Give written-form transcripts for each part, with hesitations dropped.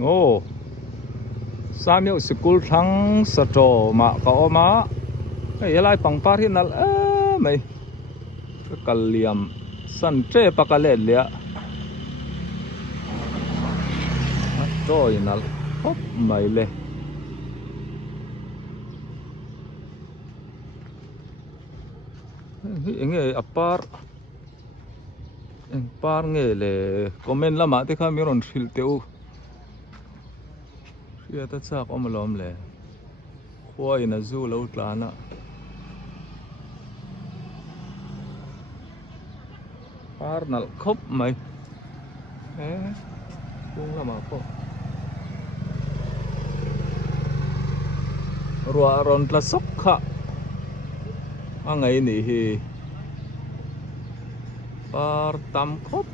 โง่สามีสกุลทั้งสะจอมาก็ออกมาไอ้ยายปังปาที่นั่นไม่ก็กะเหลี่ยมสันเจปะกะเล่เลี้ยโจ้ยนั่นฮบไม่เลยเอ็งอัปปาร์เอ็งปาร์เงี้ยเลยคอมเมนต์ละมาที่ข้ามีรอนฟิลเตอร์เชื่อตัดซากอมล้อมเลยควายน่ะจูแล้วกลานะปาร์นั่นครบไหมพุ่งละมาพอรัวรอนตะสกขะอะไรนี่ฮีปาร์ตามครบ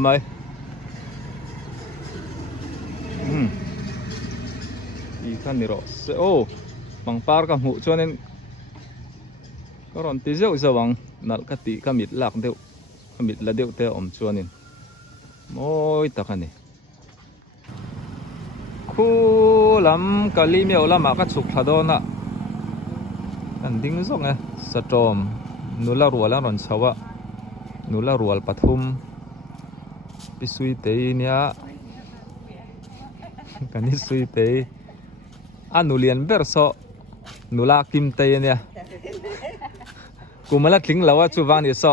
ไหมอีกขั้นนี้รอโอ้บางปาร์กับหูชวนนั้นก็รอนติเจ้าสว่างนัลกติขมิดหลักเดียวขมิดละเดียวเตะอมชวนนั้นโอ้ยตะกันนี่คู่ลำกะลีเมียวลำมากัดสุกทะโดนะอันดิ้งส่งไงสะจอมนุลารัวแล้วรอนชาวะนุลารัวปฐุมปิสุยเตยเนี่ยกันนี่สุยเตยนุเลียนเบอร์โซนุลาคิมเตยเนี่ยกูมาละทิ้งแล้วว่าชูวานี่โซ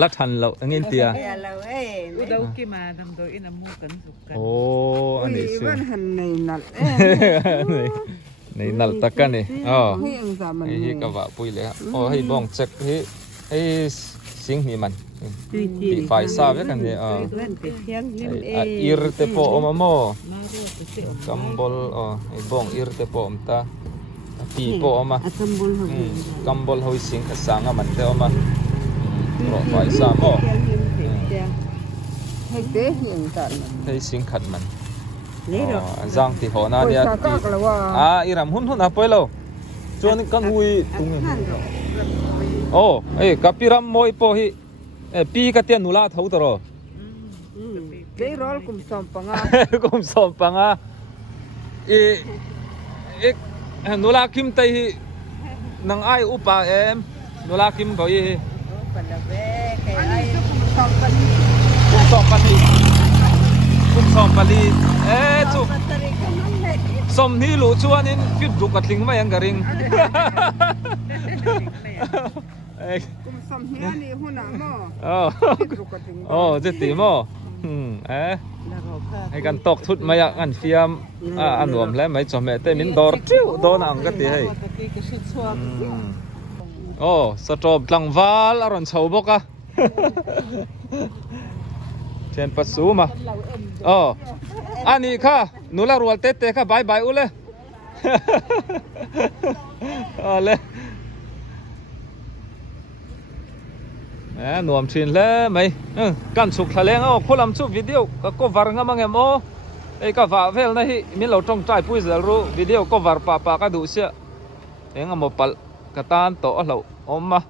ละทันเราเงี้ยเตียอุดากิมาทำโดยอินามูกันสุกันโอ้อันนี้สุวันหันในนัดในนัลตะกันนี่อ๋อให้อังสามันให้กะว่าปุยเลยครับโอ้ให้บ้องเช็คให้สิ่งนี้มันปีไฟซาบกันเนี่ยอิรเตโปอมาโมกัมบอลไอ้บ้องอิรเตโปอมตาปีโปอมากัมบอลเฮาสิ่งสังมันเตอมารอไฟซาโมให้เตะอย่างนั้นให้สิ่งขัดมันจังที่หัวหน้าเนี่ยอิรามหุ่นอ่ะไปแล้วจวนกันหุยตรงนี้โอ้เอ้กับพิรามมวยโปฮิปีกัตยานุลาเท่าตรอเดี๋ยวรอคุมสมปังกุมสมปังนุลาคิมเตยนังไออุปานุลาคิมเขาอีกุมสมปลีกุมสมปลีจุสมนี่หลูชวนนินฟิดดุกัดลิงไม่ยังกระริงกุมสมเฮียนี่หัวหน้าหม้อเจติหม้อให้กันตกทุดมาอย่างอันเฟียมอันรวมแล้วไม่จำเป็นแต่มินดอร์จิ้วโดนอังก็ตีให้สตรอบหลังวาลอรอนเฉาบกะเชนปัสสูมาอันนี้ค่ะนุลารัวเตะค่ะบายบายอุเลยเลยหนวมชินแล้วไหมกันสุกทะเลคนลำสุกวิดีโอก็วาร์งมั่งเอ็มไอ้ก็ว่าเวลนะฮิมีเราต้องใจปุ้ยจะรู้วิดีโอก็วาร์ปะก็ดูเสียเอ็งมาปัลกระตานโตเราอมมา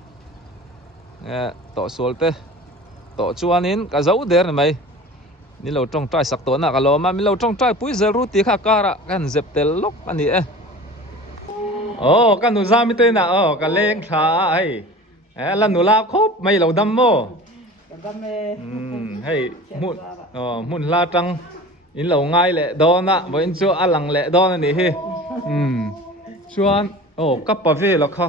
โตสวลเตโตชวนนินก็จะอุดเดินไหมนี่เราต้องใจสักตัวนักก็รอมามีเราต้องใจปุ้ยจะรู้ตีข้าการะกันเจ็บเตลล็อกอันนี้กันดูซามิเตนะกันเล่งขาแล้วหนูลาครบไม่เราดำโม่ให้มุนลาจังอินเราง่ายแหละดอนะบ่อินชัวอลังแหละดอนั่นนี่เฮ้ชวนกับปะเวแล้วค่ะ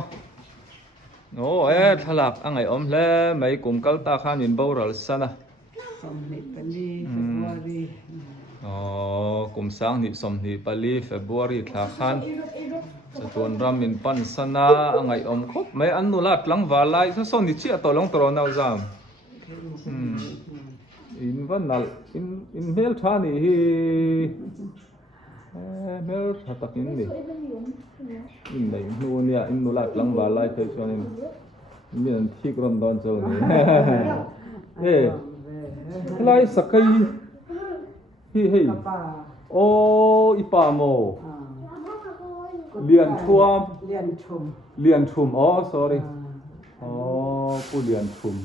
ทลักอังไงอมแล้วไม่กลุ่มกัลตาขานินบ่รัลซะนะกลุ่มสังนิสมนิปลีเฟบรุรีทาขันสตวนรามินปันสนาอังไงอมครบไม่อันนุลัดหลังวาลายส่วนนี้เชี่ยต่อลงตรอนเอาจามอินวันนัลอินเมลท่านี่เมลท่าตักอินนี่อินไหนนูเนี่ยอินนุลัดหลังวาลายเคยชวนอินมีอันที่กรอนดอนโซนี่ไล่สักไอ้เฮ้ยอีปาโมเลียนชุมsorry ผู้เลียนชุม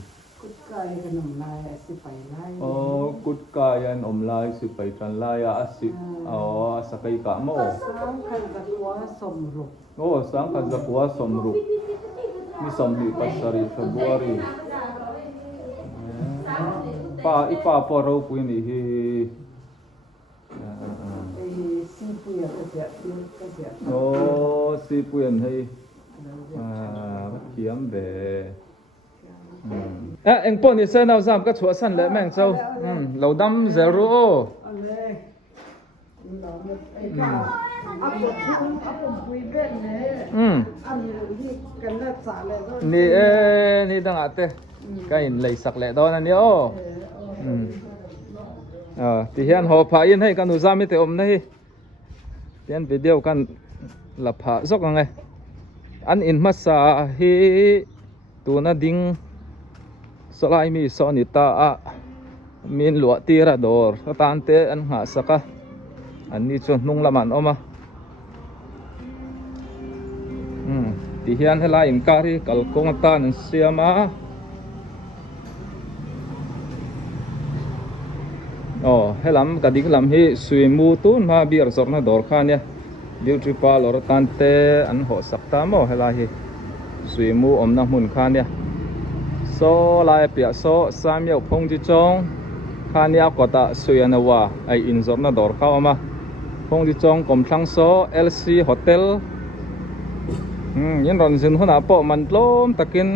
Kaya ka nung laya, si Paylay. Kut kayan omlai si paitan laya asip. Sakay ka mo. Sang kalakwa somruk. Sang kazakwa somruk. Ni somhi pasari February. Ipa poro po ini hi. Sipuya kasi. Sipu yan hay. Kiam be. Anh po ni sen nào giảm các chúa săn lệ mèn châu. Lâu đâm zero. Ni đang ate. Cái lấy sạc lệ đó là nhiều. Thì hiện họ phá yên hay kan nu giảm thì om này. Hiện video kan là phá dốc ngay. An in masa hi tu na ding solai mi sonita min lua tirador tante an nga saka an ni chon nung laman oma ti hian hela in kari kalkong tan siama helam kadik lam hi suimu tun ma bir sorna dor khania beauty parlor tante an ho sakta mo hela hi suimu omna mun khania so lai pia so samyau phong ji chong khania kota suyanawa ai in zorna dor khaw ma phong ji chong kom thlang so LC hotel yin ron jin huna po man tlom takin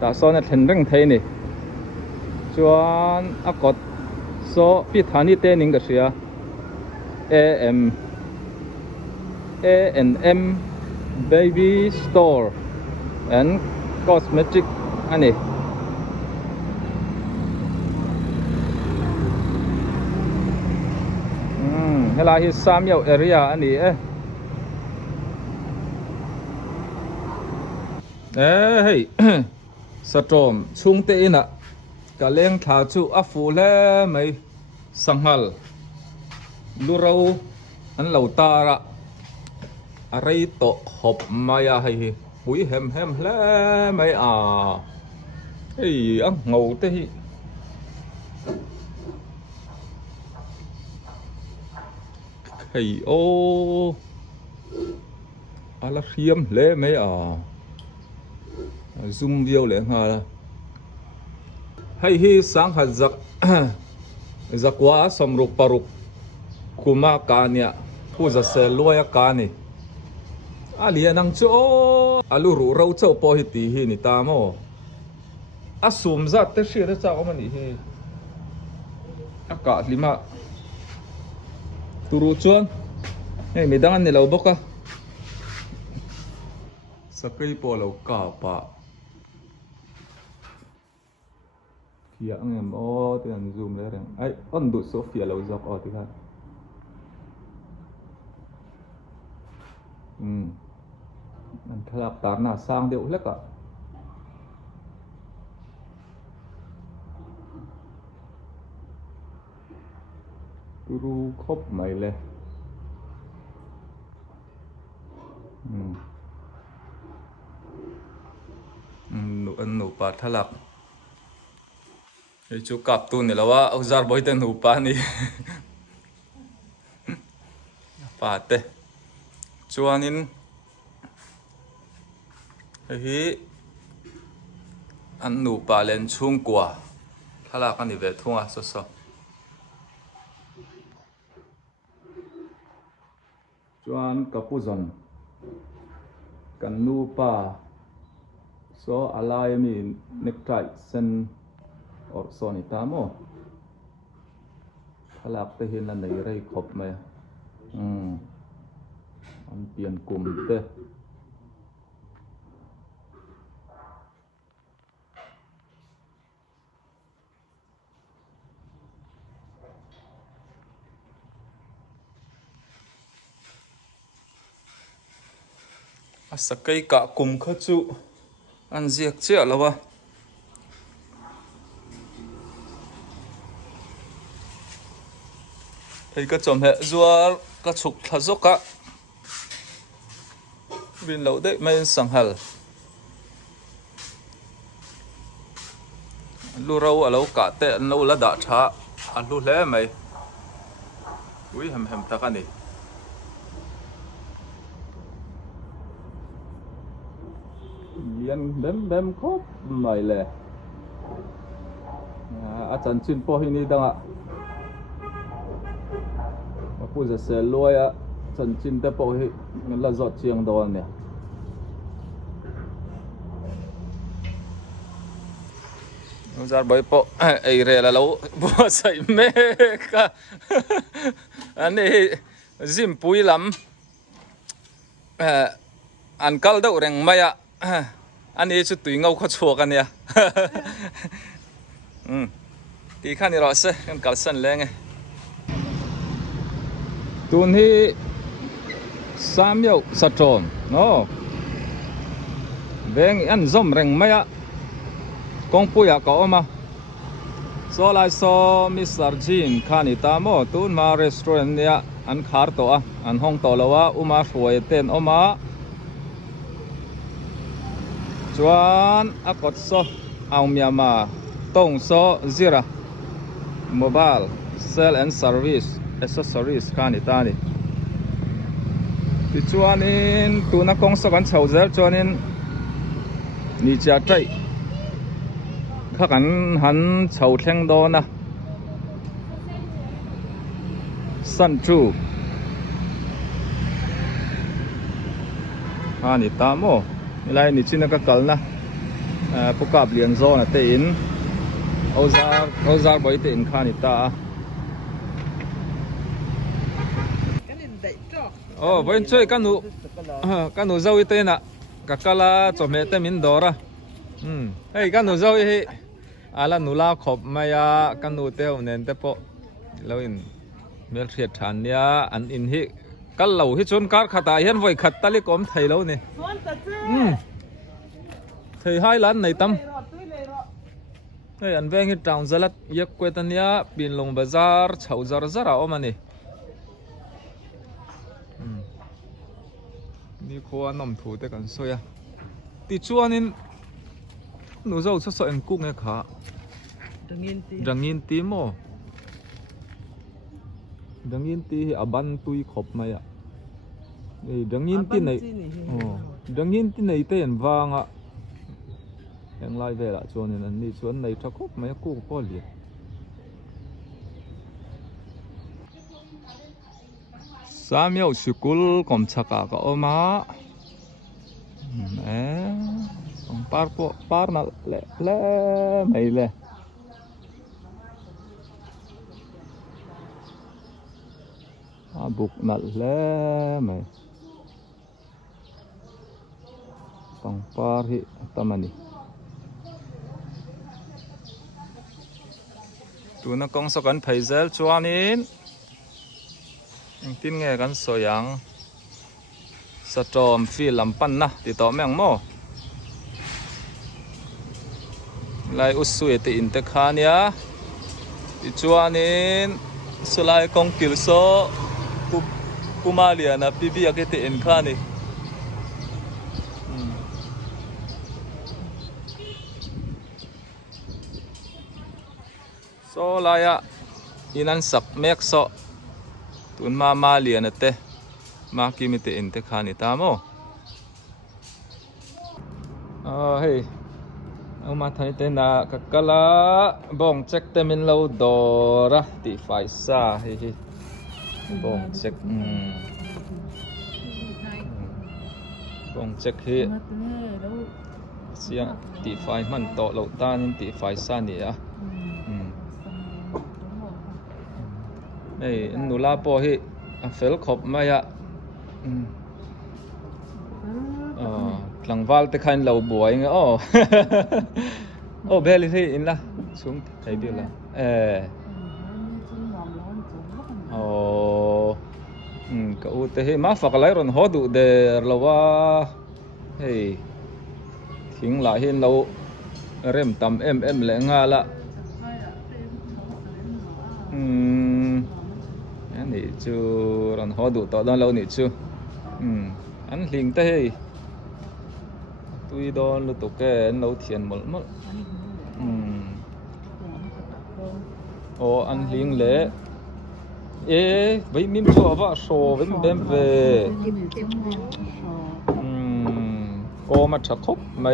ta so na then reng thei ni chuan akot so pi thani te ning ka sia A&M baby store and cosmetic ani hela hi samyau area ani hey satrom chungte ina kaleng tha chu afu le mai sanghal lurau an lautara arai to hop maya hay hui hem le mai hey ang ngầu te hi hey ala khiam le mai zoom video le nga hay hi sang hat zak zakwa somruk paruk kuma kanya ku za se loya kani alia nang cho aluru ro chau po hi ti hi ni ta mo asum zat te shira cha o mani hi aka lima turu chuan hey midangan ni lo boka sakai po lo ka pa kia ngem ti an zoom le reng ai on du sofia lo zak ti ha anh thắc tán là sang điệu lắc ạ ru khóc mày lên nụ ăn nụ pa thắc cái chú cặp tu này là wa ông zar boy tên nụ pa ni pa te chuanin hi an nu pa len chung kwa thala kan ni ve thunga so chuan kapuzon kan nu pa so alai mi necktie sen or sonita mo thala te hin la nei rei khop me an pian kum te sakai ka kum kha chu an ziak che lawa thei ka chom he zuar ka chuk thla zoka bin lo de mai sanghal lu rau alo cả tệ lâu là đã trả ăn lu lẽ mày ui hầm ta cái này liên bém khóc mày lẹ chân chín po hình đi đang ạ mà phụ giờ xe lôi á chân chín te po hình mình là giọt chiang đồ nè giờ bởi po ấy rồi là lâu bữa say mê cả anh ấy zim pui lắm anh cal đâu rèn mày ạ anh ấy chút tùy ngâu khó chua cái nè thì khăn đi rồi sẽ em cal sân lên nghe tuần hi sam yêu sát tròn nó veng anh zoom rèn mày ạ công pui à có mà so lại so Mr. Jean khani ta mo tun ma restaurant nia an khar to a an hong to lawa uma hruai ten oma chuan a kot so au Myanmar tong so zira mobile sell and service accessories khani ta ni ti chuan in tuna kong so kan chho zel chuan in ni cha trai khắc hắn chầu thang đó na san chu ni ta mo lại ni china ka kal na pokap lian zo na te in ozar boy te in kha ni ta boy chơi kanu zau te na ka kala chome te min dora hey kanu zau hi ala nula khop maya kanu teo nen te po loin mel thiet than nia an in hi kal lo hi chon kar khata hian voi khat tali kom thei lo ni thei hai lan nei tam hey an veng hi town zalat yak kwetania pinlong bazar chhau zar zara omani ni kho anom thu te kan soya ti chuanin nu zo so en kuk nge kha dangin ti mo dangin ti aban tui khop maya ei dangin ti nei dangin ti nei te en wanga eng lai ve la chuan an ni chuan nei tha khop mai ku po li samyo sikul kom chaka ka oma par na le mai le buk na le mai tong par hi tamani tu na kong so kan phaizel chuanin tin nge kan soyang sa trom fi lampan na ti to meng mo lai usui te in te khania ti chuanin sulai kong kil so pumalia na pibi akete in khani so laya inan sak mek so tun ma lian ate ma kimite in te khani ta mo hey mà thấy tên là các cái lá bông check tên mình lâu đồ ra thì phải xa hi bông check bông check hi xia thì phải mình tổ lâu tan thì phải xa nhỉ à này nụ la po hi phèo khop mai à lăng val te khain lo buai nge beli thi in la xuống thấy biết là cậu te hi ma phak lai ron ho du de lawa hey thing la hin lo rem tam em le nga la ani chu ron ho du to don lo ni chu an hling te hi tui don lu to ke nấu thiền một mất โอ้อันลิงเละเอ๊ะไว้มิมชัวว่าโชไว้มิเบมเวโอมาชักคบไหม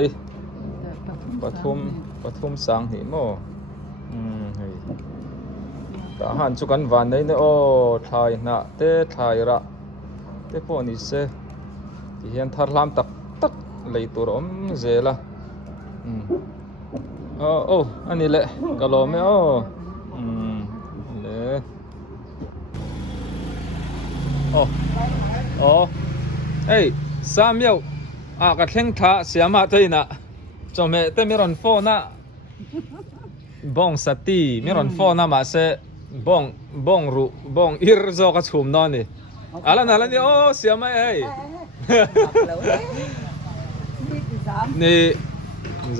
ปทุมสังหิโมเฮ้ยทหารจุกันวันนี้เนี่ยโอ้ไทยนะเต้ไทยระเต้พวกนี้เสที่เห็นทารลามตักเลยตัวอมเจละโอ้อันนี้แหละกะโลไม่โอ้เลยโอ้เอ้ยสามเยอะกระเทงท่าเสียมาตัวน่ะจอมเต้ไม่รอนโฟนะบ้องสติไม่รอนโฟนะมาเสบ้องรูบ้องอิรโซกระชุมนอนนี่อะไรนั่นนี่โอ้เสียมาเอ้ยนี่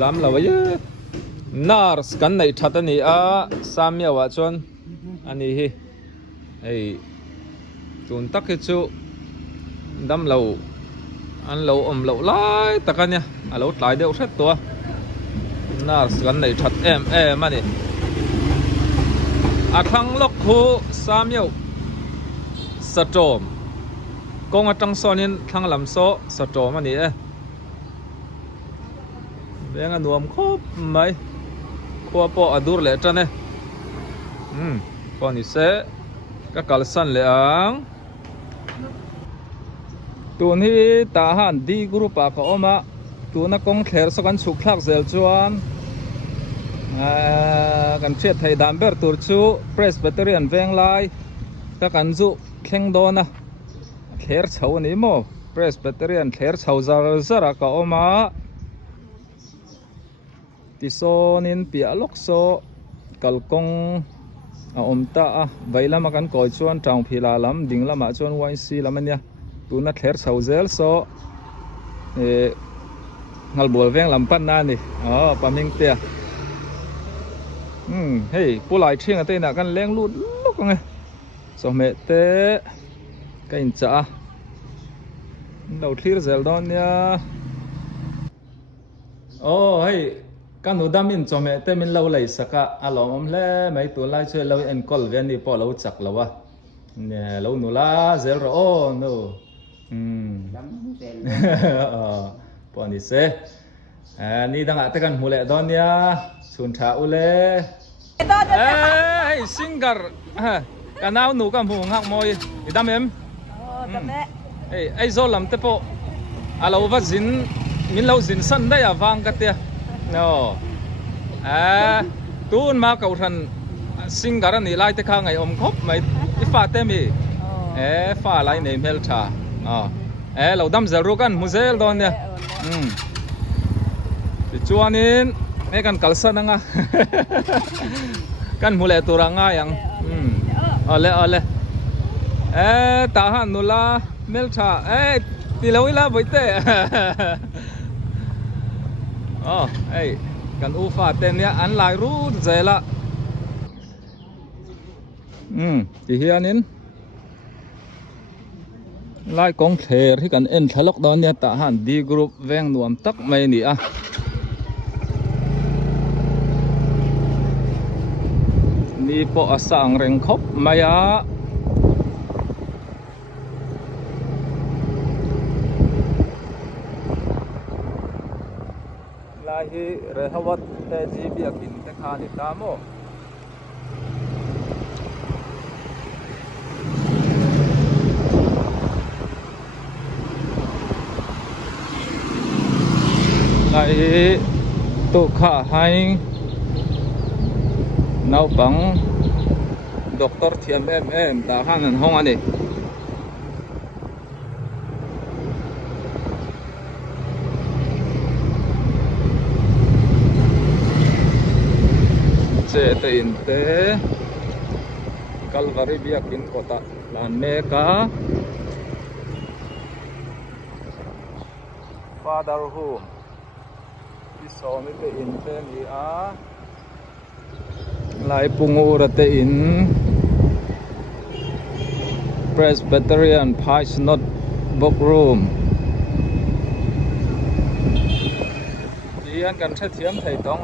จำเราไว้เยอะนาร์สกันในชัดนี่สามเยอะชนอันนี้เฮ้ยตุนตักจูดำเราอันเราเราไล่ตะกันเนี่ยเราไล่เดียวเสร็จตัวน่าสกันในชัดมาเนี่ยครั้งลกหูสามเยาสะโจมกงจังโซนินครั้งลำโซสะโจมมาเนี่ยเบี้ยงนวมครบไหมขัวปอดูเลยจันเนี่ยปอนี่เสก็กัลสันเลยตัวนี้ทหารดีกรุ๊ปก็ออกมาตัวนักกองเขียนสกันสุขลักเซลจวนกันเชียดไทยดามเบอร์ตูร์ชูเพรสเบเตอรียนเวงไลก็กันจุเข่งโดนเขียนเฉานี่โมเพรสเบเตอรียนเขียนเฉาซาระก็ออกมาติโซนินเปียล็อกโซกัลกงตาใบละมากันก่อชวนจางพิลาลำดิ่งละมาชวนไวซีละมันเนี่ยตัวนักเขียนเฉาเซลโซงัลบัวเวงลำปันนั่นนี่ปามิงเตียเฮ้ยผู้หลายเชียงเต้นกันเลี้ยงลูกไงสมัยเต้กันจ้าเราที่เซลดอนเนี่ยโอ้เฮ้ยกันหนูดำมินสมัยเต้มินเราเลยสักอารมณ์เล่ไม่ตัวไล่ช่วยเราเอ็นกอลเวนนี่พอเราจักเราวะเนี่ยเราหนูละเซลโอ้หนูปอนิเซนี่ดังอาเตกันมูเลดอนเนี่ยสุนทราอุเลซิงเกอร์กันเอาหนูกันหูหักมอยอีดามเอ็มไอ้โซลัมเตปอาเราว่าจินมินเราจินสันได้อะฟังกันเตียเนาะตูนมาเก่าทันซิงเกอร์นี่ไล่เตข้างไงอมครบไม่อีฟ้าเตมีฟ้าไล่ในเมลชาเราดำจะรู้กันมุเซลดอนเนี่ยจวนนี้กันกัลสันงะกันมูเลตัวรังง่ายังเอาเลยทหารนุลาเมลชาตีเราอีลาบ่อยเต้กันอูฟาเต้เนี่ยอันหลายรู้ใจละที่เฮียนินไล่กองเทร์ที่กันเอ็นทะลกตอนเนี่ยทหารดีกรุ๊ปแวงนวมตักไม่นี่นี่ปอสังเร่งคบมายาลาฮิเรฮวัตเตจีบียกินเตคานิตามโมลาฮิตุขาให้นาวปังด็อกเตอร์ทีเอ็มตาข้างนั้นห้องอันนี้เจตอินเตกัลวารีเบียกินโคตาลานเมกาฟาดาร์ฮูที่สองนี่อินเตนี่ลายปุงอูรเตอิน Presbyterian Pie Snot Book Room เรียนกันเทียมไทยต้อง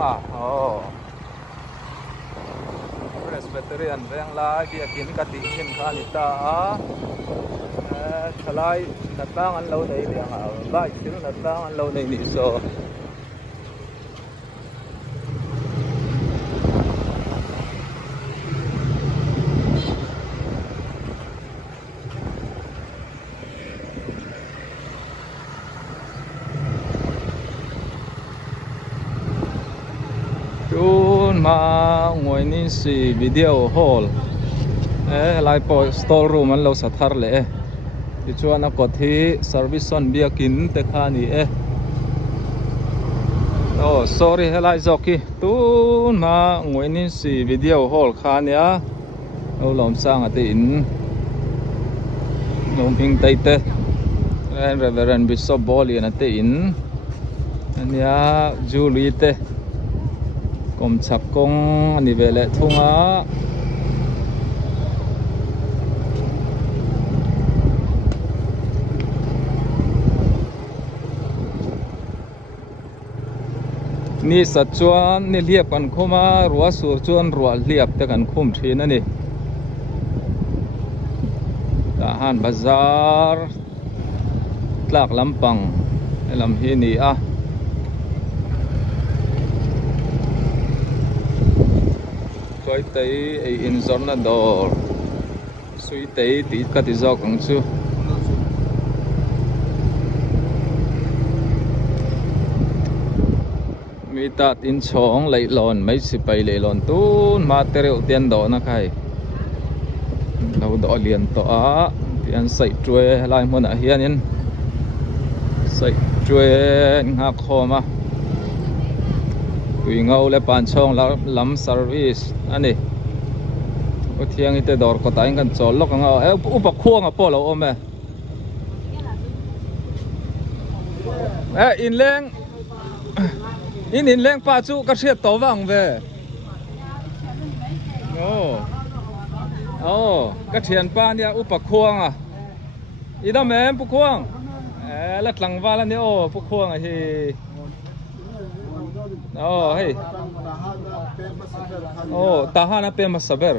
Presbyterian battery an veng lai bia kin ka ti hin kha ni ta thalai na tang an lo nei liang a bai sil na tang an lo nei ni so ma ngồi ní si video hall lại po store room an lo sa thar le ti chuan a kot hi service on biakin te kha ni oh sorry helai zoki tun ma ngồi ní si video hall kha nia lo lom sang ate in lom hing tai te reverend bishop boli an ate in ania Julie te kom chak kong ani vele thunga ni sa chuan ni liap kan khoma ruwa sur chuan ruwa liap te kan khum thin ani ta han bazar tlak lampang lam hi ni a coi tới in zon là đồ suy tế tí cả tí do cũng chưa mi ta in chong lấy lon mấy sự bay lấy lon tuôn material tiền đó na kai đâu đó liền to tiền sậy chuối lại muốn ở hiền in sậy chuối ngạc kho mà tùy ngâu le pan chong lam service anh đi có thiang ite dor có tay kan chol lok nga upa khuang a polo ome in leng pa chu ka thiet to wang ve ka thian pa nia upa khuang a idam em pu khuang la tlang wala ni pu khuang a hi hey tahan apa masaber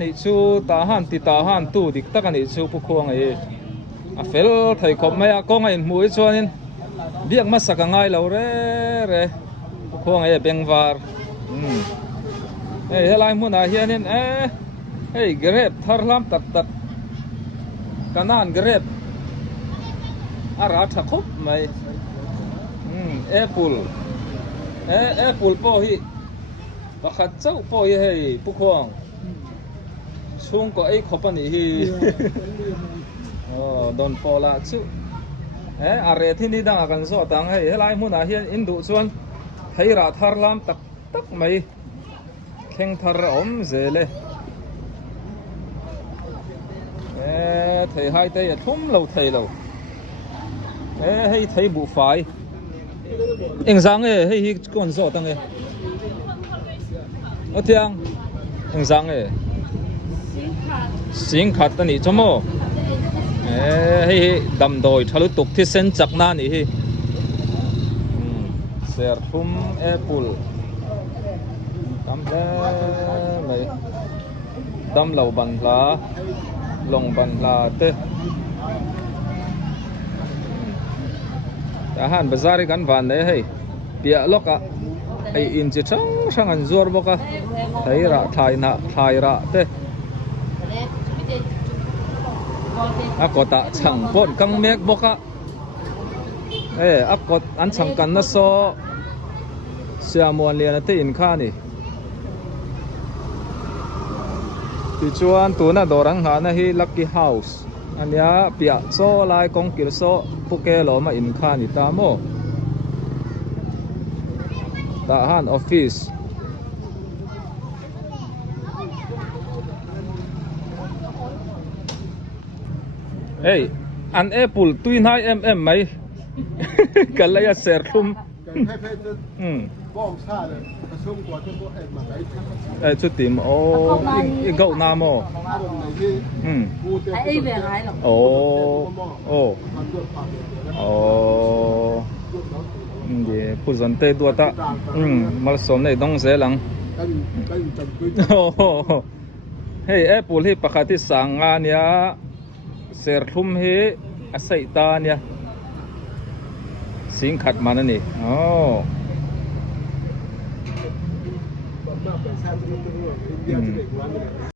ni chu tahan ti tahan tu dik tak ani chu pu khuang a fel thai khop mai a kong ai mui chuanin biak masaka ngai lo re pu khuang bengwar helai mun a hianin grep tharlam tak kanan grep ara tha khop mai apple po hi pakhat chau po hi hei pu khuang chung ko ai khopani hi don po la chu are thi ni dang kan so tang hei helai mun a hian in du chuan theira tharlam tak mai kheng thar om zele thei hai te thum lo thei lo hei thei bu fai anh giang ấy hay con giỏ tăng ấy ở thiang anh giang ấy xin khát tani cho mò hay đầm đồi chalu tục thì sen chặt na nỉ hi ser thum apple đầm đe này đầm lẩu bần lá lồng bần lá tê tahan bazar kan van đấy hay pia loka ai in chi sang an zor boka thai ra te akota chang pon kang mek boka akot an chang kan na so siamuan lian te in kha ni ti chuan tu na dorang ha na hi lucky house ania pia so lai kong kil so puke lo ma in kha ni ta mo ta han office an apple tui nai mai kalaya ser thum bom sa le kasum kwa cho bo ma dai chút tìm gậu nam ô ai về lại rồi về phụ dân tây đua ta mal xóm này đông dễ lắm kan campur. โอ้โหเฮ้ยแอปปูที่ปกติสั่งงานเนี่ยเสร์ทุ่มเฮอาศัยตาเนี่ยสิงขัดมานั่นนี่โอ้ Bapak besar itu dia tidak kuat.